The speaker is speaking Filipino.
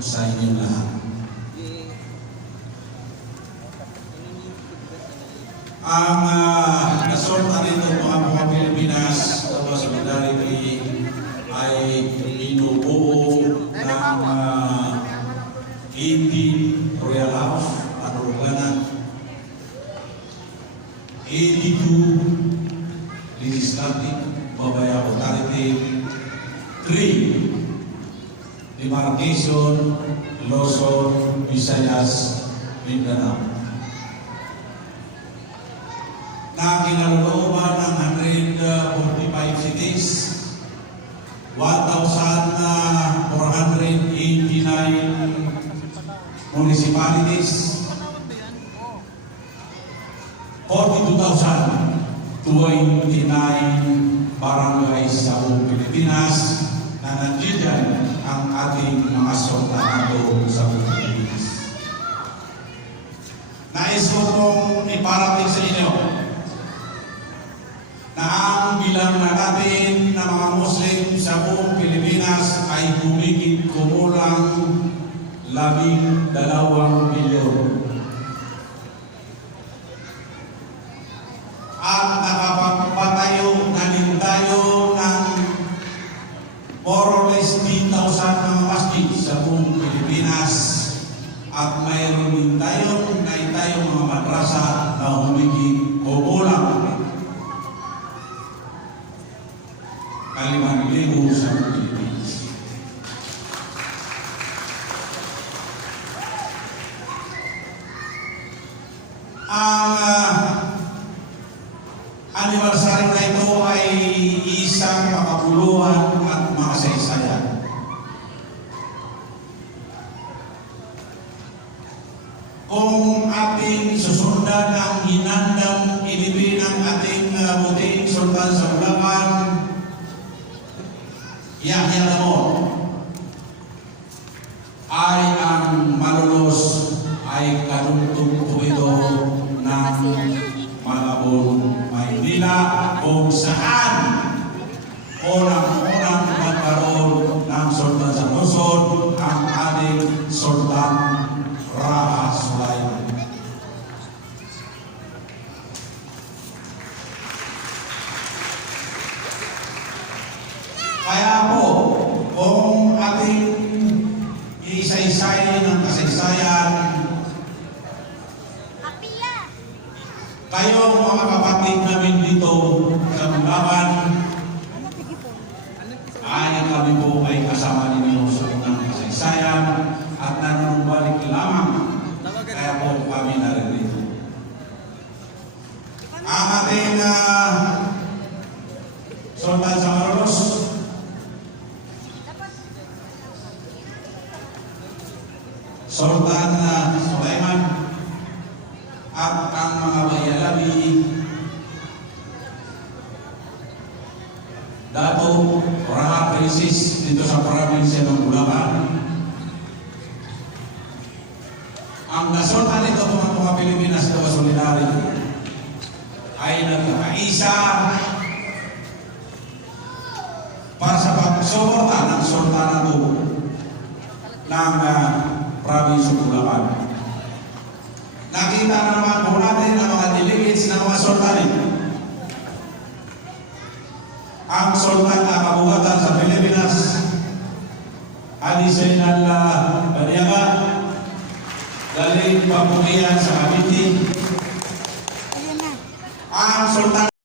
sa inyong lahat. Ang nasorta nito mga Pilipinas sa Solidarity ay binubuo ng 18 Royal House at Organan, 82 Legislative Babaya Authority, 3 Demarcation, Luzon, Visayas, Mindanao. Na kinalooban ng 145 cities, 1,489 municipalities, 42,029 barangays sa buong Pilipinas na nandiyan ang ating mga soldado sa buong Pilipinas. Nais ko pong iparating sa inyo na ang bilang na natin na mga Muslim sa buong Pilipinas ay humigit kumulang 12 milyon. At nakapagpatayo na din tayo ng more or less 10,000 mga masjid sa buong Pilipinas. At mayroon din tayong mga madrasa na humigit kumulang 5,000 sa Pilipinas. Ang anibersaryo na ito ay isang makabuluhan at makasaysayan. Kung ating susundan ang hinandang inibin ng ating muting sultan sa Bulacan, Yahya Lamon, ay ang malulos ay kanuntong tuwito ng Malabon, Maynila, kung saan unang magkaroon ng sultan sa Luzon ang ating Sultan Raha Sulaiman. Kaya po, kung ating isa-isay ng kasaysayan, kayo mga kapatid namin dito sa Bulacan, ay kami po ay kasama ninyo sa unang kasaysayan at nanunumbalik lamang. Kaya po kami narito. Ang ating Sultan sa Malolos, Sultan Sulaiman, at ang mga bayalabi, Dato Raha Princess dito sa probinsya ng Bulacan. Ang nasultan nito mga Pilipinas na Solidarity ay nagkakaisa para sa pagsuporta ng sultanato ng probinsya ng Bulacan. Nakita naman po natin ang mga delegates ng mga sultanin. Ang sultan na kabugatan sa Pilipinas, Ali Zainal Baniaga, galing Pamukian sa Cavite. Ang sultan